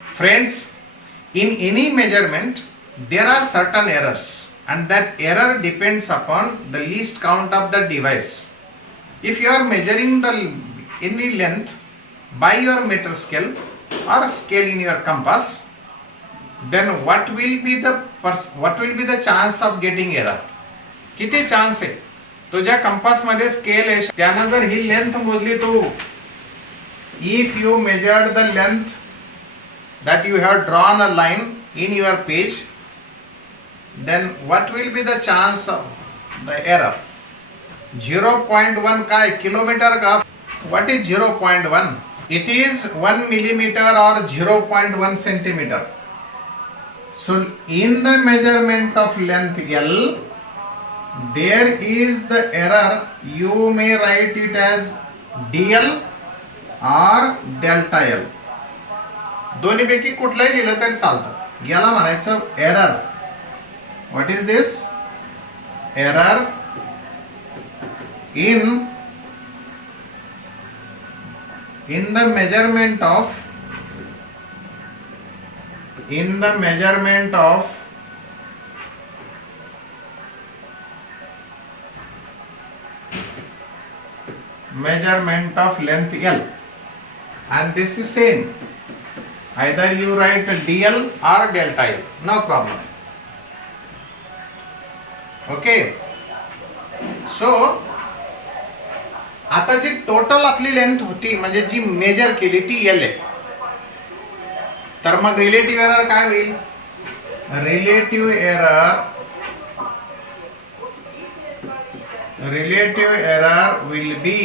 Friends, in any measurement, there are certain errors, and that error depends upon the least count of the device. If you are measuring the any length by your meter scale or scale in your compass, then what will be the chance of getting error? किती chance आहे? तुझ्या compass मध्ये scale आहे, त्यानं जर ही length मोजली तू, if you measured the length that you have drawn a line in your page, then what will be the chance of the error? 0.1 काय किलोमीटर का? What is 0.1? It is 1 millimeter or 0.1 centimeter. So in the measurement of length L, there is the error. You may write it as dl or delta L. दोन्हीपैकी कुठलाही लिहिलं तरी चालतं. याला म्हणायचं error. What is this? Error in the measurement of length L, and this is same. Either you write dl or delta L, no problem. Okay. So आता जी total आपली length होती म्हणजे जी मेजर केली ती L आहे. तर मग रिलेटिव्ह एरर काय होईल? Relative error will be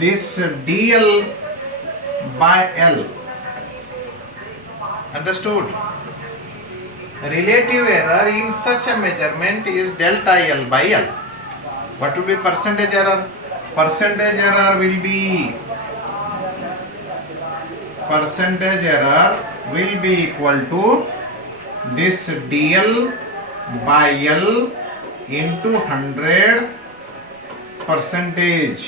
this dl by L. Understood? Relative error in such a measurement is delta L by L. What will be percentage error? Percentage error will be equal to this dl by L into 100 percentage.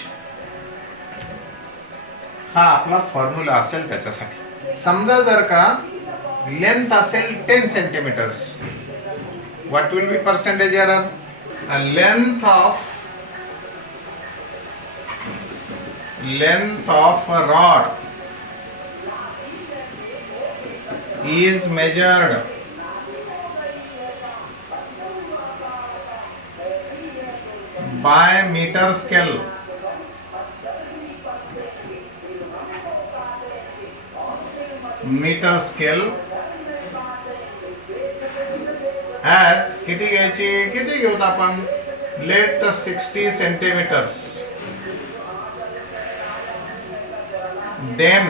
हा आपला formula असेल त्याच्यासाठी. समजा जर का length असेल 10 centimeters, what will be percentage error? Length of a rod is measured by meter scale. as किती घेऊत आपण? Let 60 centimeters. Then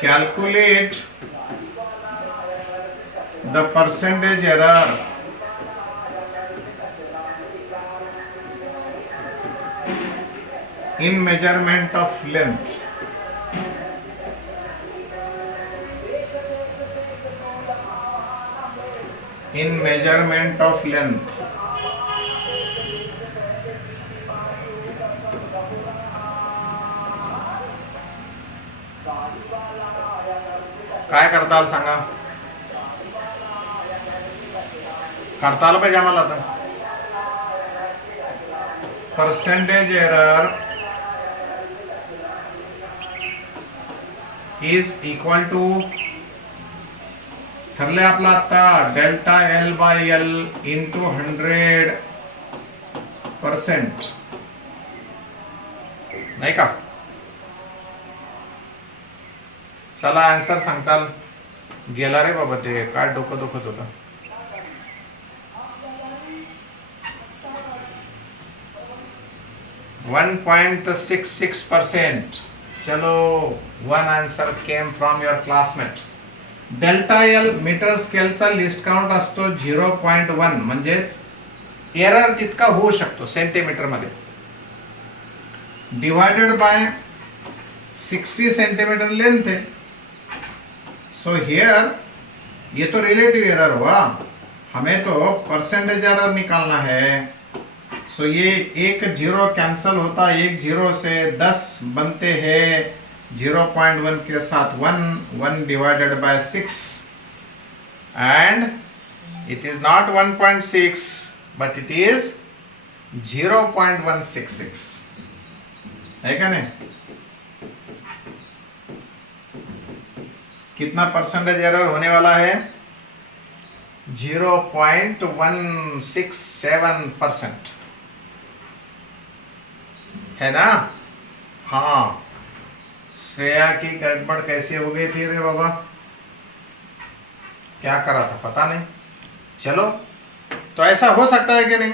calculate the percentage error in measurement of length. काय करता आलं सांगा? करता आलं पाहिजे आम्हाला आता. Percentage error is equal to ठरले आपला आता delta L by L into 100%. नाही का? चला आन्सर सांगताल. गेला रे बाबा, ते काय डोकं दुखत होतं. %1.66%. चलो, one answer came from your classmate. Delta L metre स्केलचा लिस्ट काउंट असतो 0.1, म्हणजेच एरर तितका होऊ शकतो सेंटीमीटर मध्ये. डिवाइडेड बाय 60 सेंटीमीटर लेंथ है. सो हियर ये तो रिलेटिव एरर हुआ, हमें तो परसेंटेज एरर निकालना है. सो ये एक जीरो कैंसल होता, एक जीरो से 10 बनते हैं 0.1 के साथ 1 divided by 6 and it is not 1.6 but it is 0.166 है क्या नहीं? कितना परसेंटेज एरर होने वाला है? 0.167% है ना? हाँ, श्रेया की गड़बड़ कैसे हो गई थी रे बाबा? क्या करा था पता नहीं। चलो, तो ऐसा हो सकता है कि नहीं?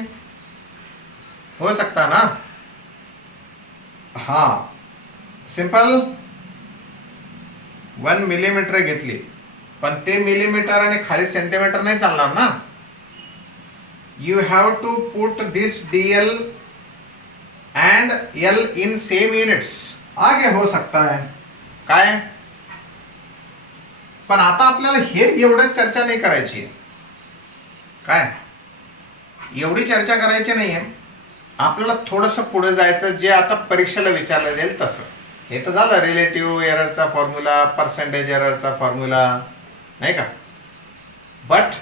हो सकता ना? हाँ, सिंपल 1 मिलीमीटर घेतली, पण ते मिलीमीटर आणि खाली सेंटीमीटर नाही चालणार ना. You have to put this DL and L in same units. आगे हो सकता है काय, पण आता आपल्याला हे एवढं चर्चा नाही करायची. काय एवढी चर्चा करायची नाहीये. आपल्याला थोडंसं पुढे जायचं, जे आता परीक्षेला विचारलं जाईल तसं. हे तर झालं रिलेटिव्ह एररचा फॉर्म्युला, पर्सेंटेज एररचा फॉर्म्युला, नहीं का? But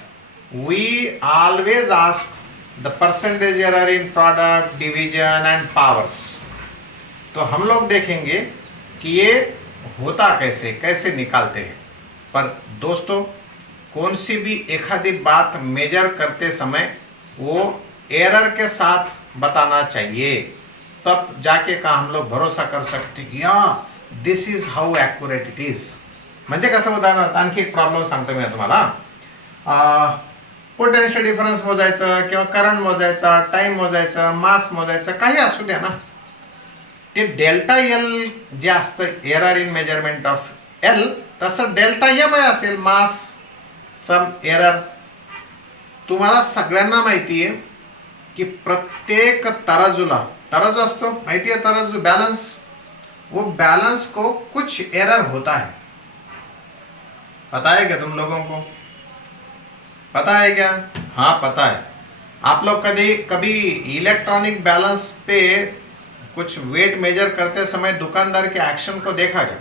we always ask the percentage error in product, division and powers. तो हम लोग देखेंगे कि ये होता कैसे, कैसे निकालते हैं. पर दोस्तों, कौन सी भी एखादी बात मेजर करते समय वो एरर के साथ बताना चाहिए, तब जाके का हम लोग भरोसा कर सकते की this is how accurate it is. म्हणजे कसं, उदाहरणार्थ आणखी एक प्रॉब्लेम सांगतो मी तुम्हाला. पोटेन्शियल डिफरन्स मोजायचं किंवा करंट मोजायचा, टाइम मोजायचं, मास मोजायचं, काही असू द्या ना. ते डेल्टा एल जे असतं error in measurement of L, तसं डेल्टा एम असेल मासचा एरर. तुम्हाला सगळ्यांना माहिती आहे की प्रत्येक तराजूला, तराजू असतो माहिती है, तराजू बैलेंस, वो बैलेंस को कुछ एरर होता है. पता है क्या तुम लोगों को? पता है क्या? हाँ पता है. आप लोग कभी इलेक्ट्रॉनिक बैलेंस पे कुछ वेट मेजर करते समय दुकानदार के एक्शन को देखा क्या?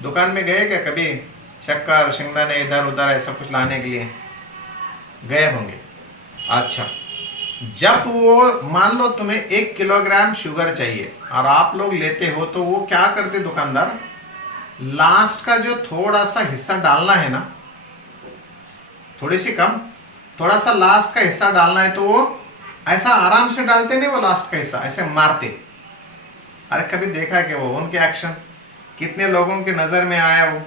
दुकान में गए क्या कभी? शक्कर, शेंगदाने इधर उधर ऐसा कुछ लाने के लिए गए होंगे. अच्छा, जब वो मान लो तुम्हें 1 किलोग्राम शुगर चाहिए और आप लोग लेते हो, तो वो क्या करते दुकानदार, लास्ट का जो थोड़ा सा हिस्सा डालना है ना, थोड़ी सी कम, थोड़ा सा लास्ट का हिस्सा डालना है, तो वो ऐसा आराम से डालते नहीं, वो लास्ट का हिस्सा ऐसे मारते. अरे कभी देखा कि वो उनके एक्शन कितने लोगों की नजर में आया, वो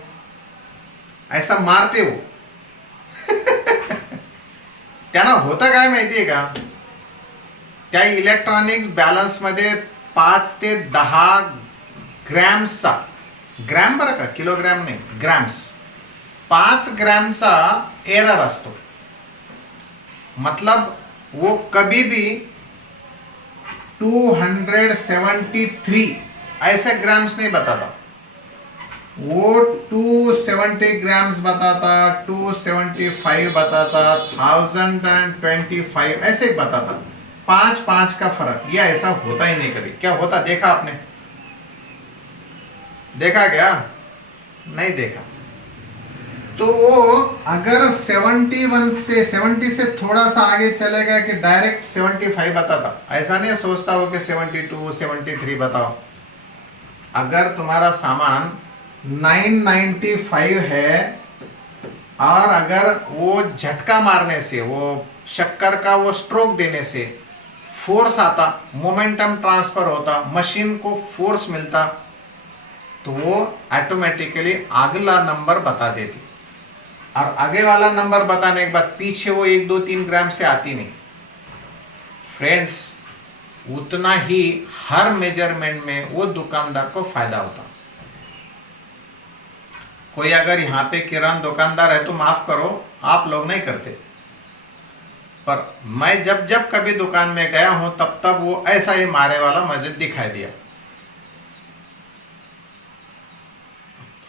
ऐसा मारते वो. त्यांना होतं काय माहितीये का, त्या इलेक्ट्रॉनिक्स बॅलन्स मध्ये 5 ते 10 ग्रॅम्सचा, ग्रॅम बरं का, किलोग्रॅम नाही, ग्रॅम्स, 5 ग्रॅमचा एरर असतो. मतलब वो कभी भी 273 ऐसे ग्राम्स नहीं बताता, वो 270 ग्राम्स बताता, 275 बताता, 1025 ऐसे बताता. 5 का फर्क, ये ऐसा होता ही नहीं कभी. क्या होता देखा आपने? देखा क्या? नहीं देखा. तो वो अगर 70 से थोड़ा सा आगे चलेगा कि डायरेक्ट 75 बताता, ऐसा नहीं सोचता हो कि 72 73 बताओ. अगर तुम्हारा सामान 995 है और अगर वो झटका मारने से, वो शक्कर का वो स्ट्रोक देने से फोर्स आता, मोमेंटम ट्रांसफर होता, मशीन को फोर्स मिलता, तो वो ऑटोमेटिकली अगला नंबर बता देती. और आगे वाला नंबर बताने के बाद पीछे वो 1 2 3 ग्राम से आती नहीं. फ्रेंड्स, उतना ही हर मेजरमेंट में वो दुकानदार को फायदा होता. कोई अगर यहाँ पे किराना दुकानदार है तो माफ करो, आप लोग नहीं करते, पर मैं जब जब कभी दुकान में गया हूं तब तब वो ऐसा ही मारे वाला मुझे दिखाई दिया.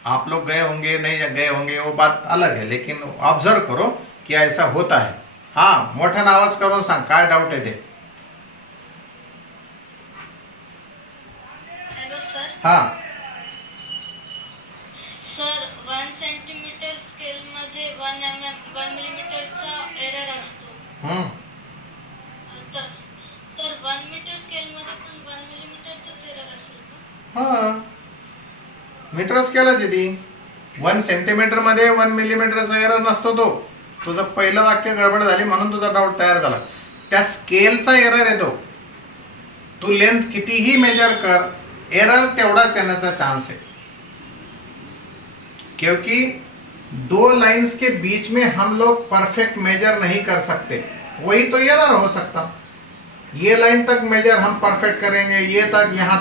आप लोग गए होंगे नहीं गए होंगे वो बात अलग है, लेकिन ऑब्जर्व करो कि ऐसा होता है. हाँ, मोठ्यानं आवाज करून सांग, काय डाऊट आहे ते. हा सर 1 सेंटीमीटर स्केल मध्ये 1 मिलीमीटरचा एरर असतो. हम्म तर तर 1 मीटर स्केल मध्ये पण 1 मिलीमीटरचाच एरर असेल का? हा मीटर स्केलच आहे ती. 1 सेंटीमीटर मध्ये 1 मिलीमीटरचा एरर नसतो तो. तुझं पहिलं वाक्य गडबड झाली म्हणून तुझा डाऊट तयार झाला. त्या स्केलचा एरर येतो. तू लेंथ कितीही मेजर कर, एरर तेवढाच येण्याचा चांस है, क्योंकि दो लाइंस के बीच में हम लोग परफेक्ट मेजर नहीं कर सकते. वही तो एरर हो सकता. ये लाइन तक मेजर हम परफेक्ट करेंगे, ये तक, यहां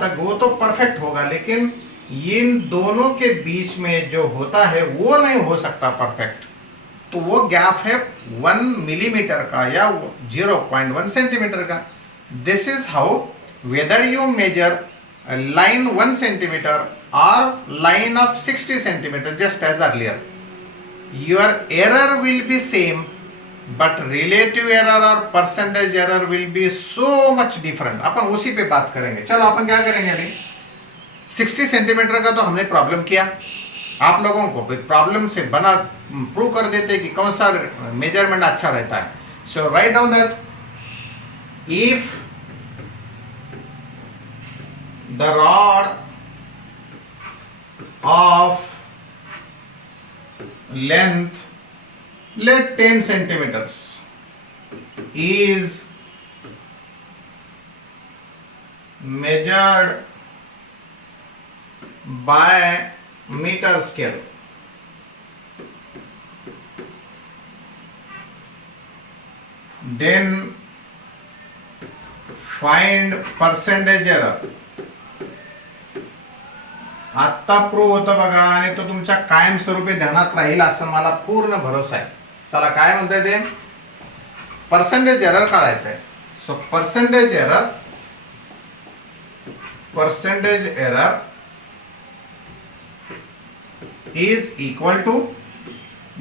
तक, वो तो परफेक्ट होगा, लेकिन इन दोनों के बीच में जो होता है वो नहीं हो सकता परफेक्ट. तो वो गैप है 1 मिलीमीटर का या 0.1 सेंटीमीटर का. This is how whether you measure line 1 centimeter or line of 60 centimeter, just as earlier, your error will be same, but relative error or percentage error will be so much different. अपन उसी पे बात करेंगे. चलो अपन क्या करेंगे अभी, 60 centimetre का तो हमने प्रॉब्लम किया, आप लोगों को प्रॉब्लम से बना प्रूव कर देते कि कौन सा मेजरमेंट अच्छा रहता है. So write down that if the rod of length, let 10 centimeters, is measured by meter scale, then find percentage error. आत्ता प्रूव्ह होतं बघा, आणि तो तुमच्या कायमस्वरूपी ध्यानात राहील असं मला पूर्ण भरोसा आहे. चला काय म्हणताय ते, पर्सेंटेज एरर काढायचं आहे. So percentage error is equal to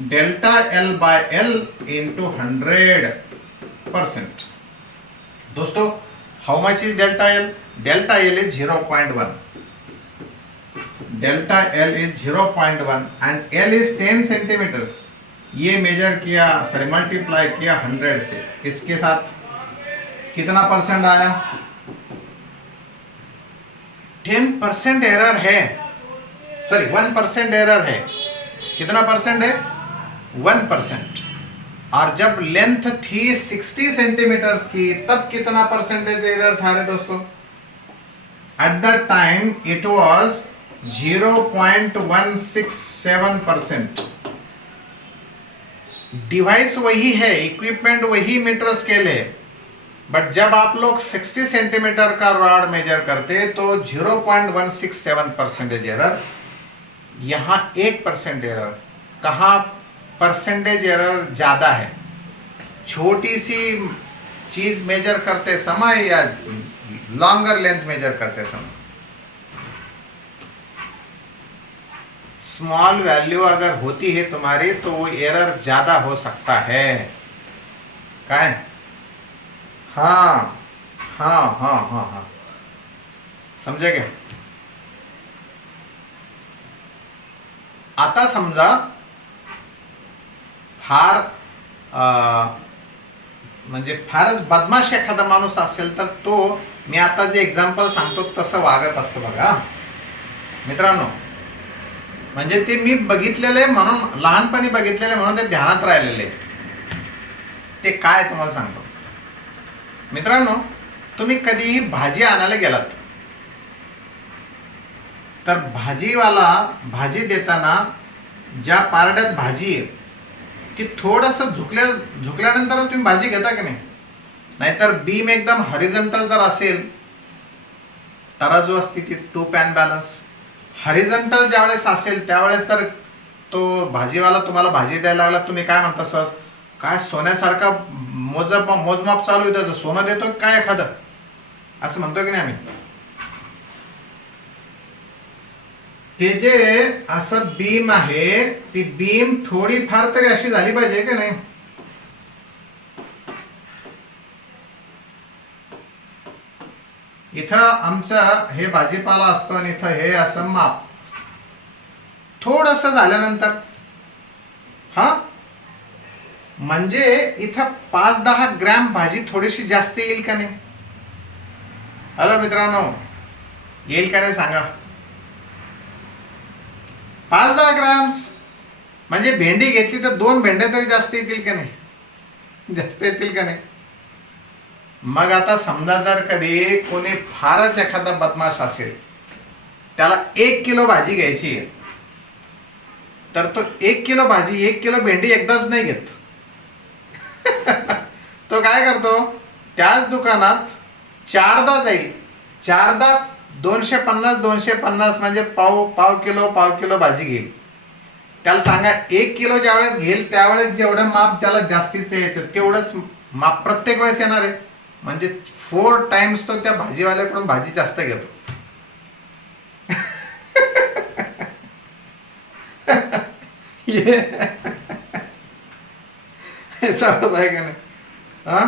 delta L by L into 100%. दोस्तों, how much is delta L? Delta L is 0.1. Delta L is 0.1 and L is 10 centimetres. ये मेजर किया, सॉरी मल्टीप्लाई किया 100 से. इसके साथ कितना परसेंट आया? 10% एरर है, सॉरी 1% एरर है. कितना परसेंट है? 1%. और जब लेंथ थी 60 सेंटीमीटर्स की, तब कितना परसेंटेज एरर था रे दोस्तों? At that time it was 0.167%. Device वही है, इक्विपमेंट वही, मीटर स्केल है, बट जब आप लोग 60 सेंटीमीटर का रॉड मेजर करते तो 0.167% एरर, यहां 1% एरर. कहां परसेंटेज एरर ज्यादा है? छोटी सी चीज मेजर करते समय या लॉन्गर लेंथ मेजर करते समय? स्मॉल वैल्यू अगर होती है तुम्हारी तो वो एरर ज्यादा हो सकता है. काय? हाँ हाँ हाँ हाँ हाँ, समजे क्या? आता समजा फार म्हणजे फारच बदमाश एखादा माणूस असेल तर तो, मी आता जे एक्झाम्पल सांगतो तसं वागत असतं बघा मित्रांनो. म्हणजे ते मी बघितलेलं आहे, म्हणून लहानपणी बघितलेलं आहे, म्हणून ते ध्यानात राहिलेले. ते काय तुम्हाला सांगतो मित्रांनो. तुम्ही कधीही भाजी आणायला गेलात तर भाजीवाला भाजी देताना ज्या पारड्यात भाजी आहे ती थोडस झुकल्यानंतर तुम्ही भाजी घेता की नाही? नाहीतर बीम एकदम हॉरिझॉन्टल जर असेल, तराजू असते ती टू पॅन बॅलन्स, हॉरिझॉन्टल ज्यावेळेस असेल त्यावेळेस तर तो भाजीवाला तुम्हाला भाजी द्यायला लागला, तुम्ही काय म्हणता? सर काय सोन्यासारखा मोजमाप चालू आहे, त्याचं सोनं देतो काय एखादं, असं म्हणतो की नाही आम्ही? ते जे असं बीम आहे, ती बीम थोडी फार तरी अशी झाली पाहिजे की नाही? इथं आमचं हे भाजीपाला असतो आणि इथं हे असं माप थोडंसं झाल्यानंतर हा म्हणजे इथं 5-10 ग्रॅम भाजी थोडीशी जास्त येईल का नाही? हॅलो मित्रांनो, येईल का नाही सांगा? 5-10 ग्रॅम्स म्हणजे भेंडी घेतली तर 2 भेंड्या तरी जास्त येतील का नाही? जास्त येतील का नाही? मग आता समजा जर कधी कोणी फारच एखादा बदमाश असेल, त्याला 1 किलो भाजी घ्यायची आहे, तर तो 1 किलो भाजी 1 किलो भेंडी एकदाच नाही घेत. तो काय करतो, त्याच दुकानात चारदा जाईल, चारदा 250 म्हणजे पाव किलो भाजी घेईल. त्याला सांगा 1 किलो ज्यावेळेस घेईल त्यावेळेस जेवढं माप ज्याला जास्तीचं यायचं तेवढंच माप प्रत्येक वेळेस येणार आहे. म्हणजे 4 टाइम्स तो त्या भाजीवाल्याकडून भाजी जास्त घेतो. ऐसा होता है क्या नहीं? हाँ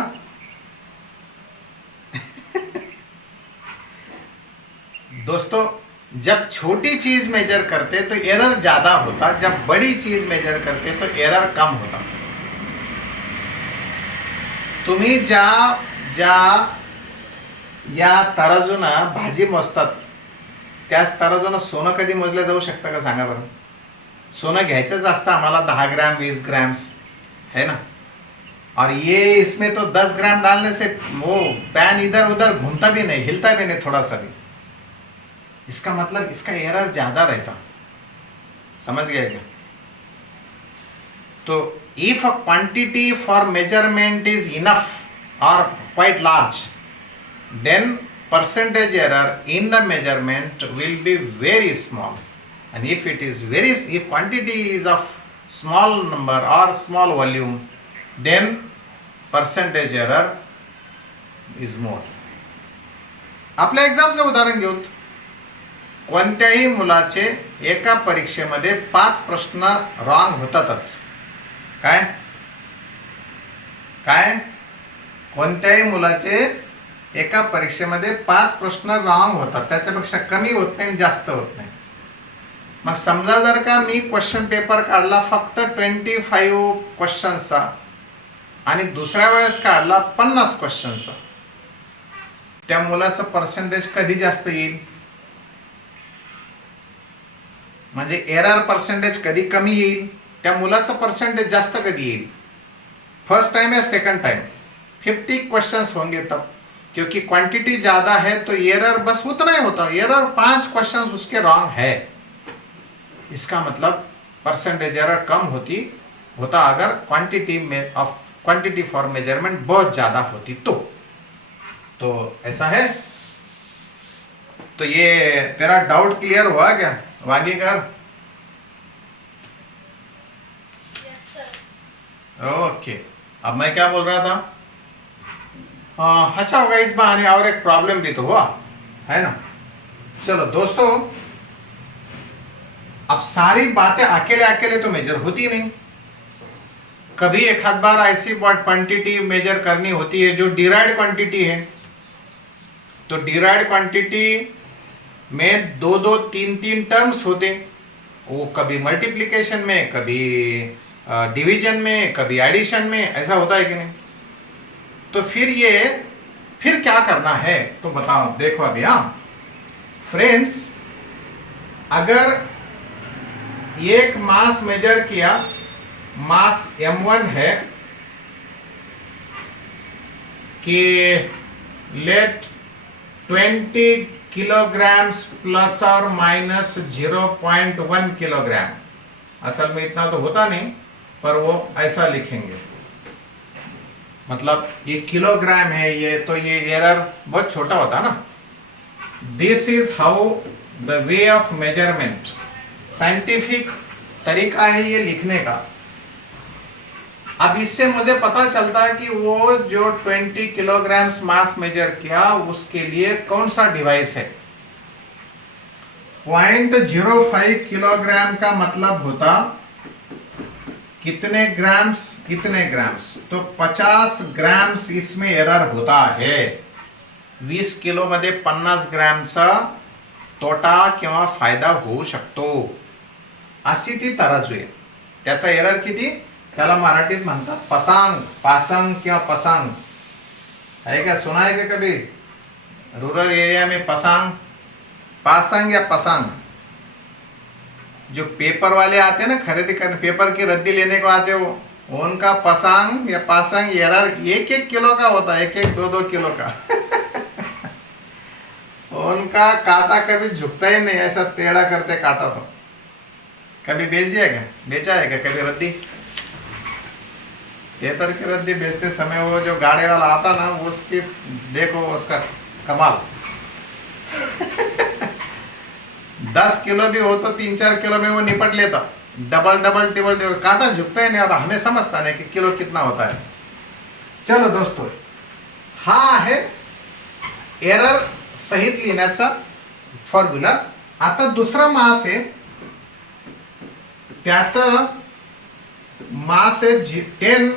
दोस्तों, जब छोटी चीज मेजर करते तो एरर ज्यादा होता, जब बड़ी चीज मेजर करते तो एरर कम होता. तुम्ही ज्या ज्या या तराजूनं भाजी मोजतात त्याच तराजूनं सोनं कधी मोजलं जाऊ शकतं का सांगा बरं? सोनं घ्यायचंच असतं आम्हाला 10 ग्राम 20 ग्राम्स है ना, और ये इसमें तो 10 ग्राम डालने से वो पैन इधर उधर घूमता भी नहीं, हिलता भी नहीं थोड़ा सा भी. इसका मतलब इसका एरर ज्यादा रहता. समझ गए क्या? तो if a quantity for measurement is enough or quite large, then percentage error in the measurement will be very small. And if if quantity is of small number or small volume, then percentage error is more. आपल्या एक्झामचं उदाहरण घेऊ. कोणत्याही मुलाचे एका परीक्षेमध्ये 5 प्रश्न wrong होतातच. काय काय कोणत्याही मुलाचे एका परीक्षेमध्ये 5 प्रश्न रॉंग होतात, त्याच्यापेक्षा कमी होत नाही जास्त होत नाही. मग समजा जर का मी क्वेश्चन पेपर काढला फक्त 25 क्वेश्चन्सचा आणि दुसऱ्या वेळेस काढला 50 क्वेश्चन्सचा, त्या मुलाचं पर्सेंटेज कधी जास्त येईल? म्हणजे एरर पर्सेंटेज कधी कमी येईल, त्या मुलाचं पर्सेंटेज जास्त कधी येईल? फर्स्ट टाइम या सेकंड टाइम 50 क्वेश्चंस होंगे तब, क्योंकि क्वांटिटी ज़्यादा है तो एरर बस उतना ही होता है. एरर 5 क्वेश्चंस उसके रॉन्ग है, इसका मतलब परसेंटेज एरर कम होता अगर क्वांटिटी फॉर मेजरमेंट बहुत ज़्यादा होती तो ऐसा है. तो ये तेरा डाउट क्लियर हुआ क्या वागीकर? Yes, sir. ओके, अब मैं क्या बोल रहा था? हाँ, अच्छा होगा इस बहाने और एक प्रॉब्लम भी तो हुआ है ना. चलो दोस्तों, अब सारी बातें अकेले अकेले तो मेजर होती नहीं. कभी एक आध बार ऐसी क्वांटिटी मेजर करनी होती है जो डिराइव्ड क्वांटिटी है. तो डिराइव्ड क्वांटिटी में 2-2, 3-3 टर्म्स होते. वो कभी मल्टीप्लिकेशन में, कभी डिवीजन में, कभी एडिशन में, ऐसा होता है कि नहीं? तो फिर क्या करना है तो बताओ. देखो अभी, हाँ फ्रेंड्स, अगर एक मास मेजर किया, मास m1 है कि लेट 20 किलोग्राम्स प्लस और माइनस 0.1 किलोग्राम. असल में इतना तो होता नहीं, पर वो ऐसा लिखेंगे. मतलब ये किलोग्राम है, ये तो ये एरर बहुत छोटा होता ना. This is how the way of measurement, scientific तरीका है ये लिखने का. अब इससे मुझे पता चलता है कि वो जो 20 किलोग्राम्स मास मेजर किया उसके लिए कौन सा डिवाइस है. 0.05 किलोग्राम का मतलब होता कितने ग्राम्स, कितने ग्राम्स, तो 50 ग्राम्स इसमें एरर होता है. 20 किलोमध्ये 50 ग्रॅमचा तोटा किंवा फायदा होऊ शकतो, अशी ती तराजू आहे. त्याचा एरर किती, त्याला मराठीत म्हणतात पसांग, पासंग किंवा पसांग. है क्या, सुना है क्या कभी रूरल एरिया में पसांग, पासंग या पसांग? जो पेपर वाले आते हैं ना खरीदी करने, पेपर की रद्दी लेने को आते हो, उनका पसांग या पासंग एरर 1-1 किलो का होता है, 1-1 2-2 किलो का. उनका काटा कभी झुकता ही नहीं, ऐसा टेढ़ा करते काटा. तो कभी बेच दिया क्या, बेचा है क्या कभी रद्दी? पेपर की रद्दी बेचते समय वो जो गाड़े वाला आता ना, उसकी देखो उसका कमाल. 10 किलो भी हो तो 3-4 किलो में वो निपट लेता. डबल डबल टेबल टेबल कांटा झुकता ही नहीं और हमें समझता नहीं कि किलो कितना होता है. चलो दोस्तों, हा आहे एरर सहित लिहिण्याचा फॉर्म्युला. आता दुसरा मास आहे, त्याचं मास आहे 10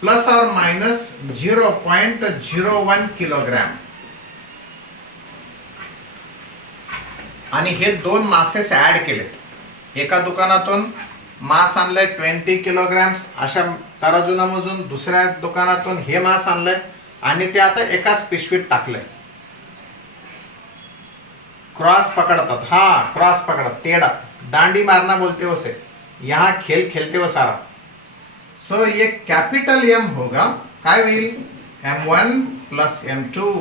प्लस और मायनस 0.01 किलोग्रॅम. आणि हे दोन मासेस ऍड केलेत. एका दुकानातून मास आणलंय 20 किलोग्रॅम्स अशा तराजूनामधून, दुसऱ्या दुकानातून हे मास आणलंय आणि ते आता एकाच पिशवीत टाकलंय. क्रॉस पकड़तात, हाँ क्रॉस पकड़ा, टेढ़ा डांडी मारना बोलते हो उसे, यहाँ खेल खेलते हो सारा. सो ये कैपिटल एम होगा, काय होईल, M1 प्लस M2.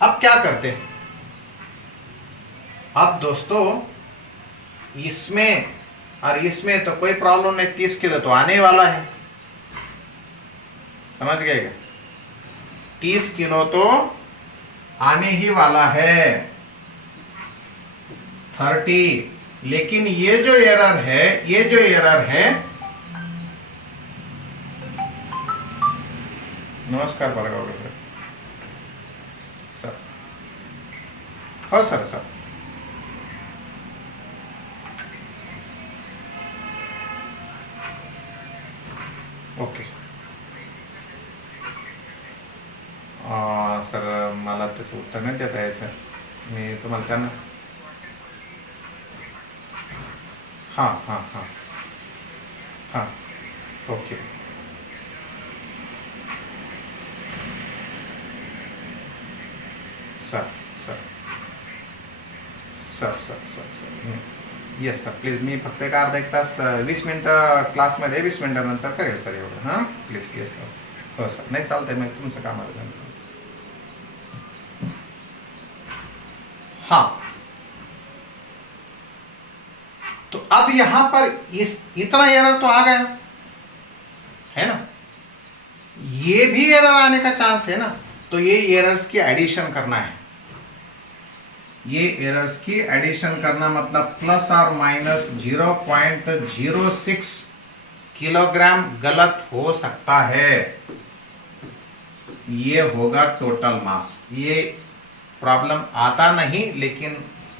अब क्या करते हैं, अब दोस्तों इसमें और इसमें तो कोई प्रॉब्लम नहीं, 30 किलो तो आने वाला है, समझ गए क्या, 30 किलो तो आने ही वाला है, 30. लेकिन ये जो एरर है, नमस्कार बरगावकर सर. सर हो सर. Okay sir. सर मला त्याचं उत्तर नाही देता यायचं, मी तुम्हाला त्यांना हां okay. Sir yes sir, please. मी फक्त एक अर्धा 1 तास 20 मिनटं क्लासमध्ये, 20 मिनटानंतर करेल सर एवढं. हां प्लीज. Yes sir. हो सर. नाही चालतंय, मग तुमचं काम आहे. हाँ, तो अब यहां पर इतना एरर तो आ गया है ना, ये भी एरर आने का चांस है ना. तो ये एरर्स की एडिशन करना है. ये एरर्स की एडिशन करना मतलब प्लस और माइनस 0.06 किलोग्राम गलत हो सकता है. ये होगा टोटल मास. ये प्रॉब्लम आता नहीं, लेकिन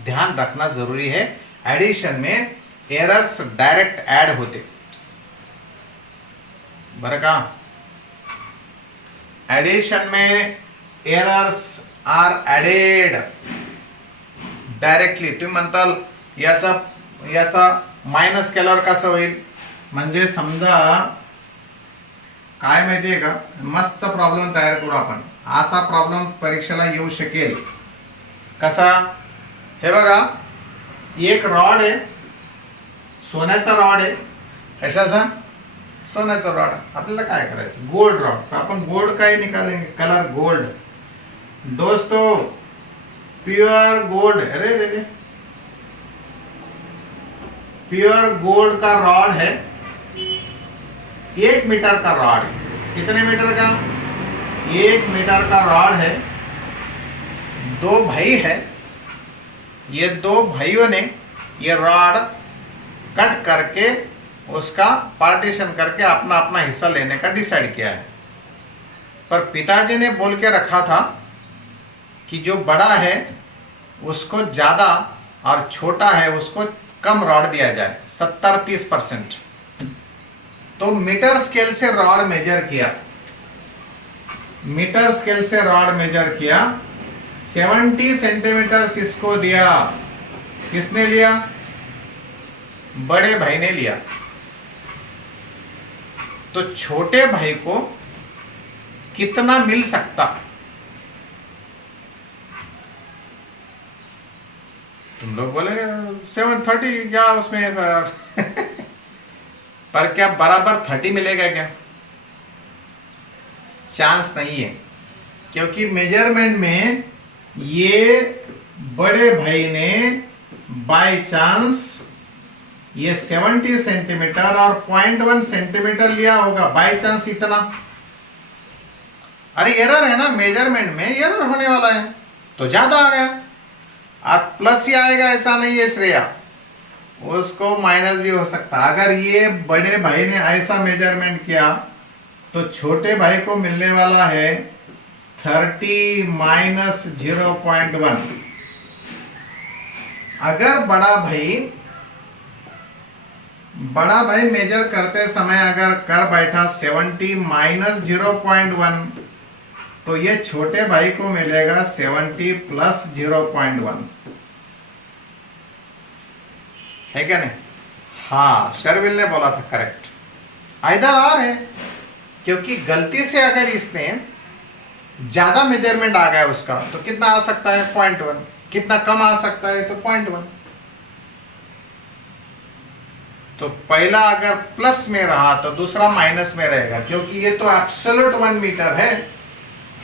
ध्यान रखना जरूरी है. एडिशन में एरर्स डायरेक्ट ऐड होते, बरं का. एडिशन में एरर्स आर ॲडेड डायरेक्टली. तुम्ही म्हणताल याचा मायनस केल्यावर कसं होईल, म्हणजे समजा काय माहितीये का, मस्त प्रॉब्लेम तयार करू आपण. असा प्रॉब्लेम परीक्षेला येऊ शकेल. कसा, हे बघा, एक रॉड आहे, सोन्याचा रॉड आहे. कशाचा, सोन्याचा रॉड. आपल्याला काय करायचं, गोल्ड रॉड. आपण गोल्ड काय निकालेंगे, कलर गोल्ड. दोस्तों प्योर गोल्ड, अरे रे प्योर गोल्ड का रॉड है, 1 मीटर का रॉड. कितने मीटर का, 1 मीटर का रॉड है. 2 भाई है, ये 2 भाइयों ने ये रॉड कट करके उसका पार्टीशन करके अपना अपना हिस्सा लेने का डिसाइड किया है. पर पिताजी ने बोल के रखा था कि जो बड़ा है उसको ज़्यादा और छोटा है उसको कम रॉड दिया जाए, 70-30%. तो मीटर स्केल से रॉड मेजर किया. मीटर स्केल से रॉड मेजर किया, 70 सेंटीमीटर इसको दिया। किसने लिया? बड़े भाई ने लिया। तो छोटे भाई को कितना मिल सकता? तुम लोग बोले 730 क्या उसमें सर? पर क्या बराबर 30 मिलेगा क्या? चांस नहीं है, क्योंकि मेजरमेंट में ये बड़े भाई ने बाय चांस ये 70 सेंटीमीटर और 0.1 सेंटीमीटर लिया होगा, बाय चांस इतना। अरे एरर है ना, मेजरमेंट में एरर होने वाला है, तो ज्यादा आ गया। अब प्लस ही आएगा ऐसा नहीं है श्रेया, उसको माइनस भी हो सकता। अगर ये बड़े भाई ने ऐसा मेजरमेंट किया तो छोटे भाई को मिलने वाला है 30 माइनस 0.1। अगर बड़ा भाई मेजर करते समय अगर कर बैठा 70 माइनस 0.1, तो ये छोटे भाई को मिलेगा 70 प्लस 0.1, है क्या नहीं? हाँ, शर्विल ने बोला था करेक्ट, आइदर और है। क्योंकि गलती से अगर इसने ज्यादा मेजरमेंट आ गया उसका, तो कितना आ सकता है? 0.1। कितना कम आ सकता है? तो 0.1। तो पहला अगर प्लस में रहा तो दूसरा माइनस में रहेगा, क्योंकि ये तो एब्सोल्यूट 1 मीटर है,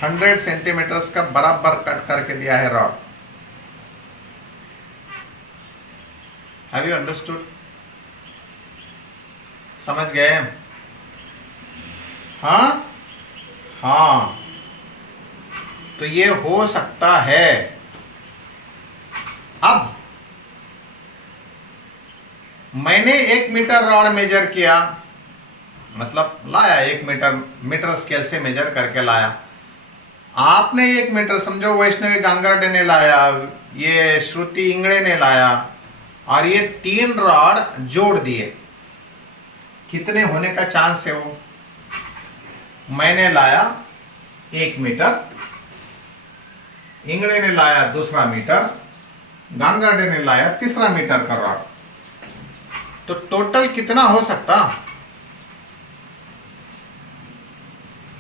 100 सेंटीमीटर का बराबर कट करके दिया है रॉड। Have you understood? समझ गए? हाँ हाँ, तो ये हो सकता है। अब मैंने 1 मीटर रॉड मेजर किया, मतलब लाया 1 मीटर स्केल से मेजर करके लाया। आपने 1 मीटर, समझो वैष्णवी गांगरडे ने लाया, ये श्रुति इंगड़े ने लाया, और ये 3 रॉड जोड़ दिए। कितने होने का चांस है वो? मैंने लाया 1 मीटर, इंगड़े ने लाया 2 मीटर, गांगरडे ने लाया 3 मीटर का रॉड। तो टोटल कितना हो सकता?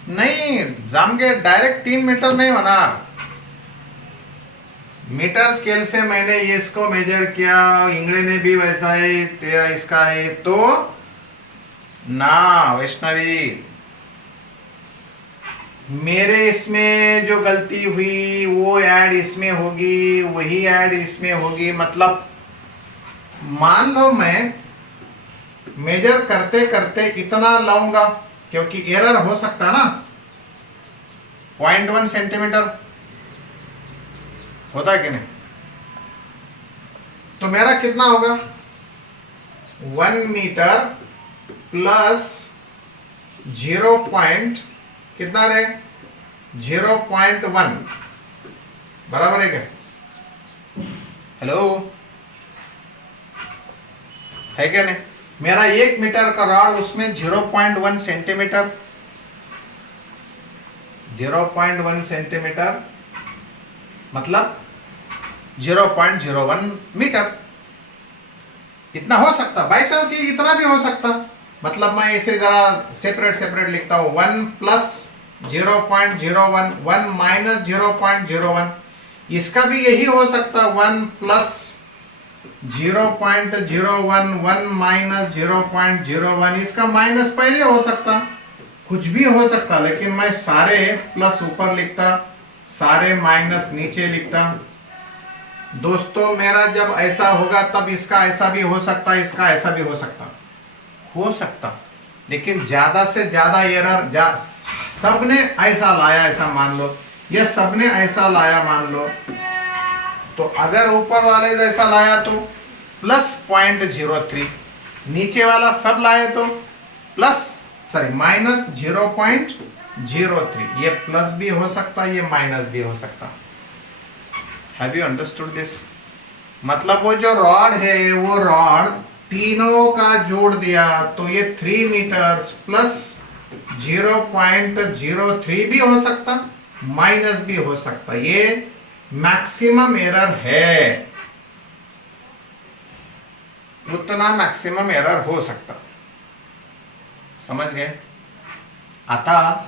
नहीं जामगे, डायरेक्ट 3 मीटर नहीं होना। मीटर स्केल से मैंने ये इसको मेजर किया, इंगड़े ने भी वैसा है, तेरा इसका है, तो ना वैष्णवी, मेरे इसमें जो गलती हुई वो ऐड इसमें होगी, वही ऐड इसमें होगी। मतलब मान लो मैं मेजर करते करते इतना लाऊंगा, क्योंकि एरर हो सकता ना, 0.1 सेंटीमीटर होता है कि नहीं? तो मेरा कितना होगा? 1 मीटर प्लस 0. कितना रहे? 0.1 बराबर है क्या? हेलो, है क्या नहीं? मेरा 1 मीटर का रॉड, उसमें 0.1 सेंटीमीटर, 0.1 सेंटीमीटर मतलब 0.01 मीटर। इतना हो सकता, बाई चांस ये इतना भी हो सकता। मतलब मैं इसे जरा सेपरेट लिखता हूं, 1 प्लस 0.01, 1 माइनस 0.01, इसका भी यही हो सकता, 1 प्लस 0.01, 1 माइनस 0.01, इसका माइनस पहले हो सकता, कुछ भी हो सकता। लेकिन मैं सारे प्लस ऊपर लिखता, सारे माइनस नीचे लिखता। दोस्तों मेरा जब ऐसा होगा तब इसका ऐसा भी हो सकता, इसका ऐसा भी हो सकता, लेकिन ज्यादा से ज्यादा एरर सबने ऐसा लाया, ऐसा मान लो, ये सबने ऐसा लाया मान लो, तो अगर ऊपर वाले जैसा लाया तो प्लस 0.03, नीचे वाला सब लाए तो माइनस 0.03। ये प्लस भी हो सकता, ये माइनस भी हो सकता। Have you understood this? मतलब वो जो रॉड है, वो रॉड तीनों का जोड़ दिया, तो ये 3 मीटर प्लस 0.03 भी हो सकता, माइनस भी हो सकता, ये मैक्सिमम एरर है, उतना मैक्सिमम एरर हो सकता. समज गए. आता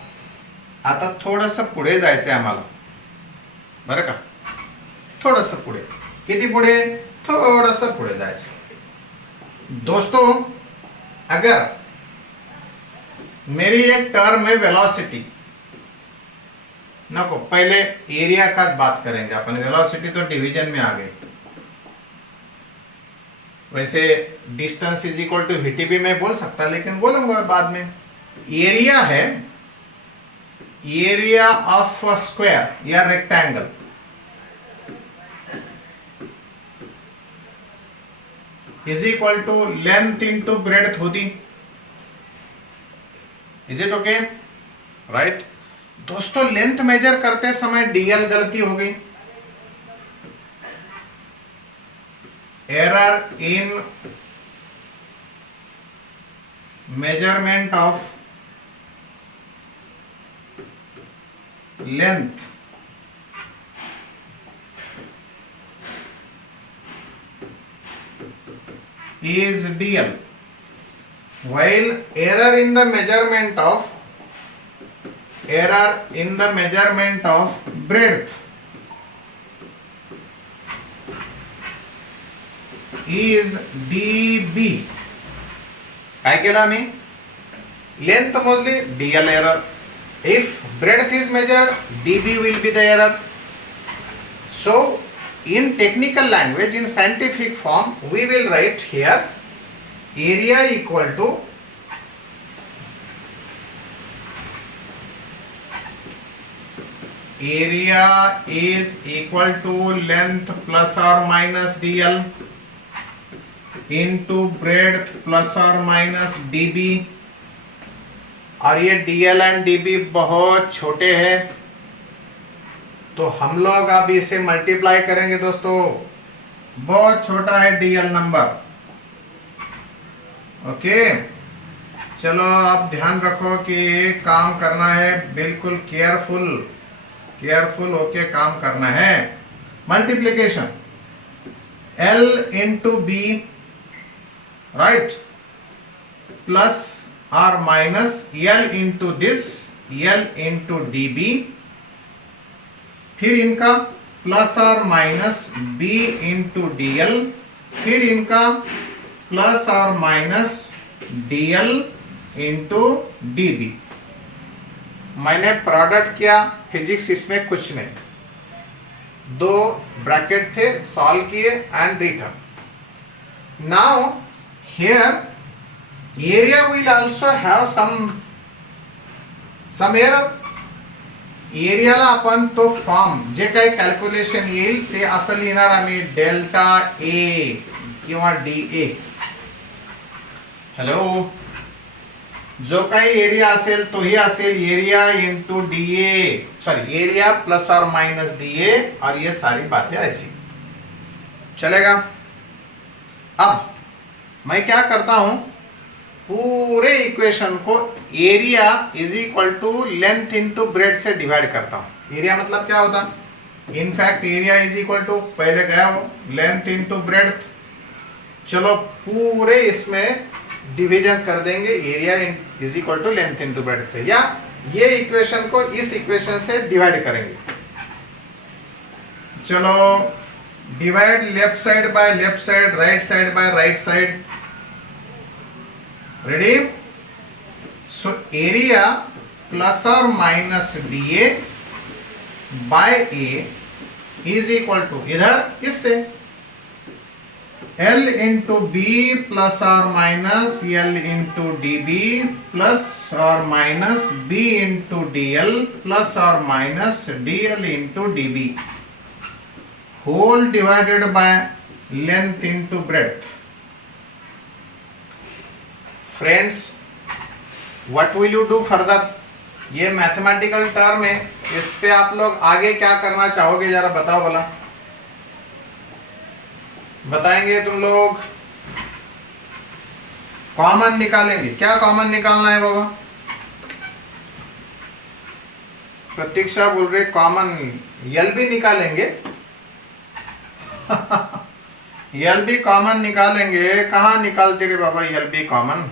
थोडंसं पुढे जायचंय आम्हाला, बरं का. थोडंसं पुढे. किती पुढे? थोडंसं पुढे जायचं. दोस्तों, अगर मेरी एक टर्म है वेलोसिटी, नको पहले एरिया का बात करेंगे अपन. वेलोसिटी तो डिवीजन में आ गई. वैसे distance is equal to VT भी मैं बोल सकता, लेकिन बोलूंगा बाद में. एरिया है, एरिया ऑफ स्क्वायर या rectangle is equal to length into breadth होती. Is it okay? राइट. दोस्तों, लेंथ मेजर करते समय डीएल गलती हो गई. Error in measurement of length is dl, while error in the measurement of breadth is db. काय केलं आम्ही? लेंथ मोजली, dl error. If breadth is measured, db will be the error. So in technical language, in scientific form, we will write here area equal to area is equal to length plus or minus dl into breadth plus or minus db. और ये dl and db बहुत छोटे हैं, तो हम लोग अब इसे मल्टीप्लाई करेंगे. दोस्तों, बहुत छोटा है डीएल नंबर. ओके, चलो आप ध्यान रखो कि काम करना है, बिल्कुल केयरफुल होके काम करना है. Multiplication L into B, right, plus और minus L into this, L into D B, फिर इनका प्लस और minus b into D L, फिर इनका प्लस और minus D L into D B. मैंने प्रोडक्ट किया, फिजिक्स इसमें कुछ नहीं. दो ब्रैकेट थे, सॉल्व किए and return. Now here area will also have some error. एरियाला आपण तो फॉर्म जे काही कॅल्क्युलेशन येईल ते असं लिहिणार आम्ही, डेल्टा ए किंवा डी ए. हॅलो, जो काही एरिया असेल तोही असेल area into D A, sorry area plus और माइनस डी ए, और ये सारी बातें ऐसी चलेगा. अब मैं क्या करता हूं, पूरे इक्वेशन को area is equal to length into breadth से डिवाइड करता हूं. एरिया मतलब क्या होता? In fact area is equal to, पहले गया हो, लेंथ इंटू ब्रेड्थ. चलो पूरे इसमें डिवीजन कर देंगे, area is equal to length into breadth से, या ये इक्वेशन को इस इक्वेशन से डिवाइड करेंगे. चलो divide left side by left side, right side by right side. Ready? So area plus or minus dA by A is equal to, इधर इससे L into B plus or minus L into dB plus or minus B into DL plus or minus DL into dB whole divided by length into breadth. Friends, what will you do further? ये mathematical term है, इस पे आप लोग आगे क्या करना चाहोगे जरा बताओ भला. बताएंगे तुम लोग? कॉमन निकालेंगे. क्या कॉमन निकालना है बाबा? प्रतीक्षा बोल रहे कॉमन यल भी निकालेंगे। यल भी कॉमन निकालेंगे, कहाँ निकालते रे बाबा यल भी कॉमन?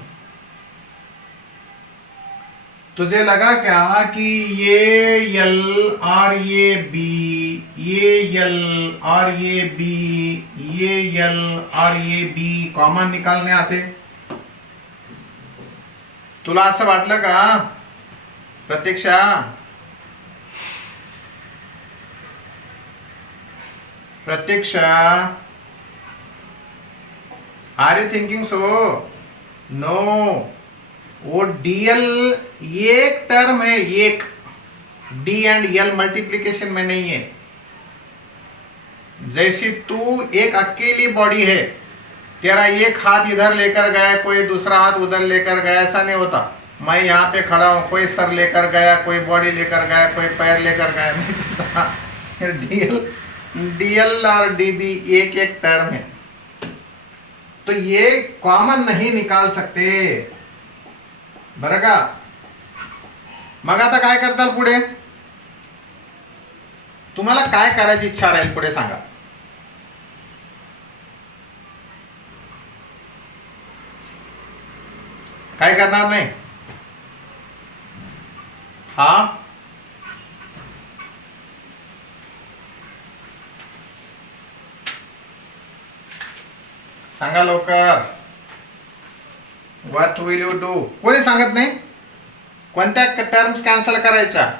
तुझे लगा क्या कि ये यल और ये बी, ये यल और ये बी, ये यल और ये बी कॉमन निकालने आते? तुला असं वाटलं का Pratiksha? Pratiksha, are you thinking so? No, वो डीएल एक टर्म है, एक डी एंड एल मल्टीप्लीकेशन में नहीं है। जैसी तू एक अकेली बॉडी है, तेरा एक हाथ इधर लेकर गया, कोई दूसरा हाथ उधर लेकर गया, ऐसा नहीं होता। मैं यहाँ पे खड़ा हूँ, कोई सर लेकर गया, कोई बॉडी लेकर गया, कोई पैर लेकर गया, नहीं चलता। डीएल और डीबी एक एक टर्म है, तो ये कॉमन नहीं निकाल सकते बरं का? मग आता काय करताल पुढे? तुम्हाला काय करायची इच्छा राहील पुढे सांगा? काय करणार नाही? हा, सांगा लवकर. What will you do? कोणी सांगत नाही? कोणत्या टर्म्स कॅन्सल करायच्या?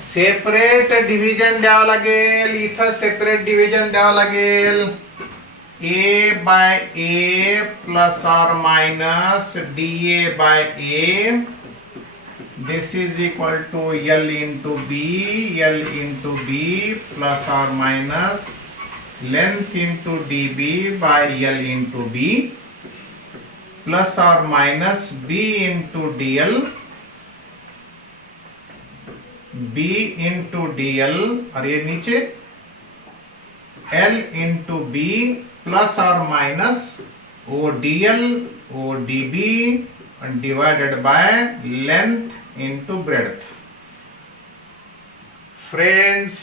सेपरेट डिव्हिजन द्यावं लागेल, इथं सेपरेट डिव्हिजन द्यावं लागेल. ए बाय ए प्लस और minus D A by A, this is equal to L into B plus और minus length into db by L into b plus or minus b into dl, b into dl और ये नीचे L into b plus or minus o dl o db divided by length into breadth. Friends,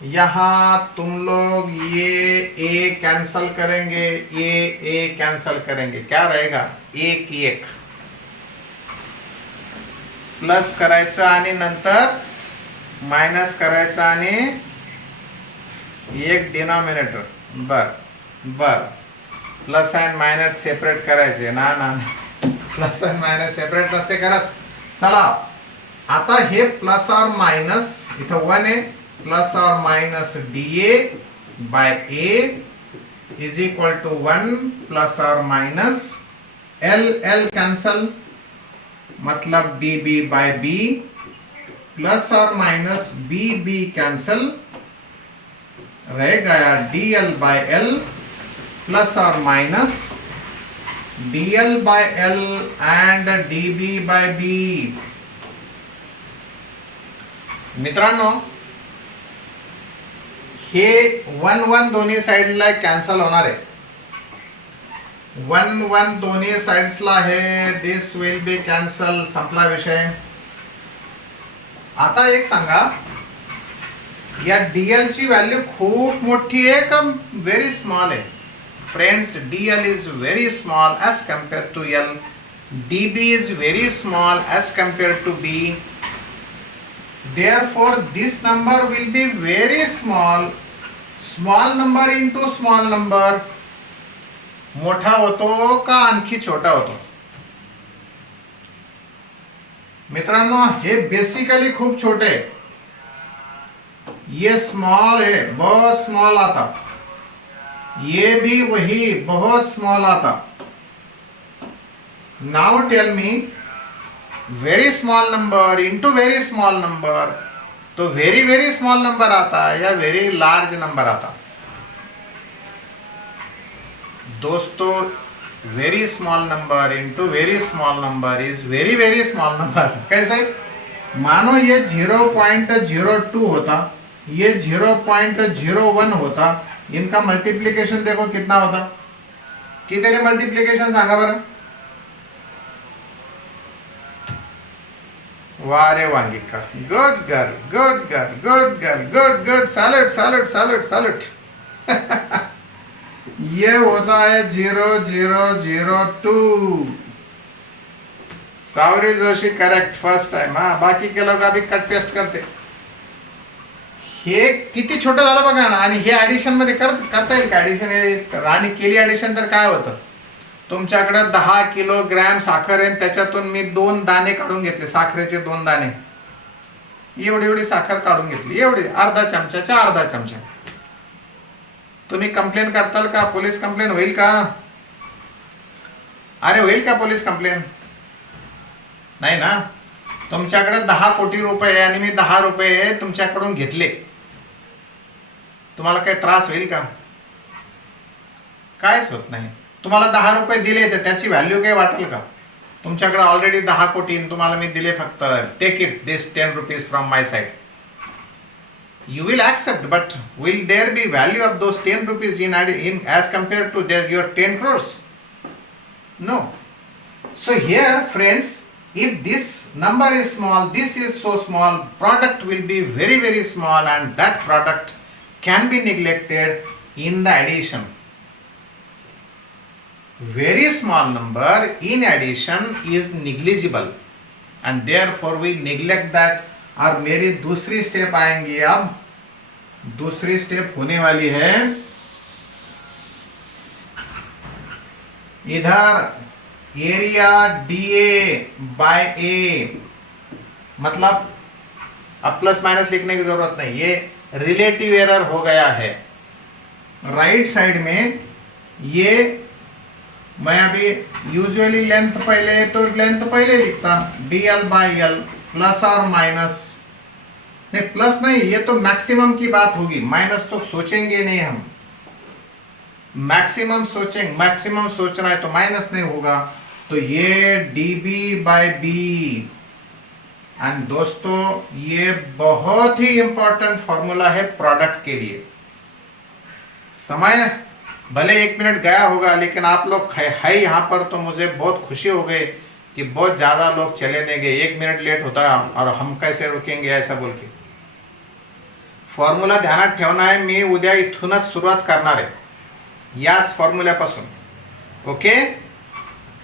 यहाँ तुम लोग ये ए cancel करेंगे, ये ए cancel करेंगे, क्या रहेगा? एक एक प्लस करायचं आणि नंतर मायनस करायचं आणि एक डिनॉमिनेटर. बर प्लस अँड मायनस सेपरेट करायचे ना? प्लस अँड मायनस सेपरेट नसते करत. चला आता हे प्लस और मायनस इथं 1 आहे, प्लस और minus DA by A is equal to 1 plus और माइनस L कैंसल, मतलब DB by B प्लस और माइनस BB कैंसल, रह गया DL by L प्लस और minus DL by L and DB by B. मित्रांनो, हे 1 1 दोन्ही साइडला कॅन्सल होणार आहे. 1 1 दोन्ही साइड्सला आहे, दिस विल बी कॅन्सल, संपला विषय. आता एक सांगा, या डीएल ची व्हॅल्यू खूप मोठी आहे का व्हेरी स्मॉल आहे? Friends, DL is very small as compare to L. DB is very small as compare to B. Therefore, this number will be very small. Small number into small number मोठा होतो का आणखी छोटा होतो? मित्रांनो, हे basically खूप छोटे है. ये स्मॉल है, बहुत स्मॉल आता. ये भी वही बहुत स्मॉल आता. Now tell me, very small number into very small number, तो वेरी वेरी स्मॉल नंबर आता या वेरी लार्ज नंबर आता? दोस्तों, very small number into very small number is very very small number. कैसे? मानो ये 0.02 होता, ये 0.01 होता, इनका मल्टीप्लीकेशन देखो कितना होता. कितने मल्टीप्लीकेशन सांगा बरं? वारे वांगिका, good girl, good girl, good girl, good good, salute salute salute salute. ये होता है 0002. सावरी जोशी करेक्ट फर्स्ट टाइम. हा, बाकी के लोक अभी कट पेस्ट करते. हे किती छोटं झालं बघा ना. आणि हे ऍडिशन मध्ये करता येईल का ऍडिशन? आणि केली ऍडिशन तर काय होतं, तुमच्याकडे 10 किलोग्रॅम साखर आहे, त्याच्यातून मी 2 दाणे काढून घेतले, साखरेचे 2 दाणे. एवढी एवढी साखर काढून घेतली, एवढी अर्धा चमचाच्या अर्धा चमचा. तुम्ही कंप्लेन करताल का? पोलीस कंप्लेन होईल का? अरे होईल का पोलीस कंप्लेन? नाही ना. तुमच्याकडे 10 कोटी रुपये आणि मी 10 रुपये तुमच्याकडून घेतले, तुम्हाला काही त्रास होईल का? कायच होत नाही. तुम्हाला 10 रुपये दिले तर त्याची व्हॅल्यू काही वाटेल का? तुमच्याकडे ऑलरेडी 10 कोटी तुम्हाला मी दिले, फक्त take it this 10 rupees from my side. You will accept, but will there be value of those 10 rupees in as compared to your 10 crores? No. So here, friends, if this number is small, this is so small, product will be very very small, and that product can be neglected in the addition. Very small number in addition is negligible, and therefore we neglect that. और मेरी दूसरी step आएंगी. अब दूसरी step होने वाली है, इधर एरिया DA बाय A, मतलब अब प्लस माइनस लिखने की जरूरत नहीं, ये रिलेटिव एरर हो गया है. राइट साइड में ये मैं अभी यूजुअली लेंथ पहले लिखता, DL बाय L प्लस और माइनस. नहीं प्लस नहीं, ये तो मैक्सिमम की बात होगी, माइनस तो सोचेंगे नहीं हम. मैक्सिमम सोचेंगे, मैक्सिमम सोचना है तो माइनस नहीं होगा. तो ये DB बाय B. एंड दोस्तों ये बहुत ही इंपॉर्टेंट फॉर्मूला है प्रोडक्ट के लिए. समय भले 1 मिनट गया होगा, लेकिन आप लोग है यहाँ पर तो मुझे बहुत खुशी हो गई की बहुत ज़्यादा लोक चले नहीं गए. 1 मिनिट लेट होता और हम कैसे रुकेंगे ऐसा बोल के. फॉर्म्युला ध्यानात ठेवणं आहे. मी उद्या इथूनच सुरुवात करणार आहे, याच फॉर्म्युल्यापासून. ओके.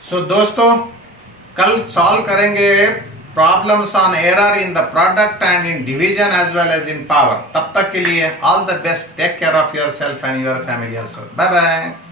सो दोस्तों कल सॉल्व करेंगे problems on error in the product and in division as well as in power. तब तक के लिए all the best. Take care of yourself and your family also. Bye bye.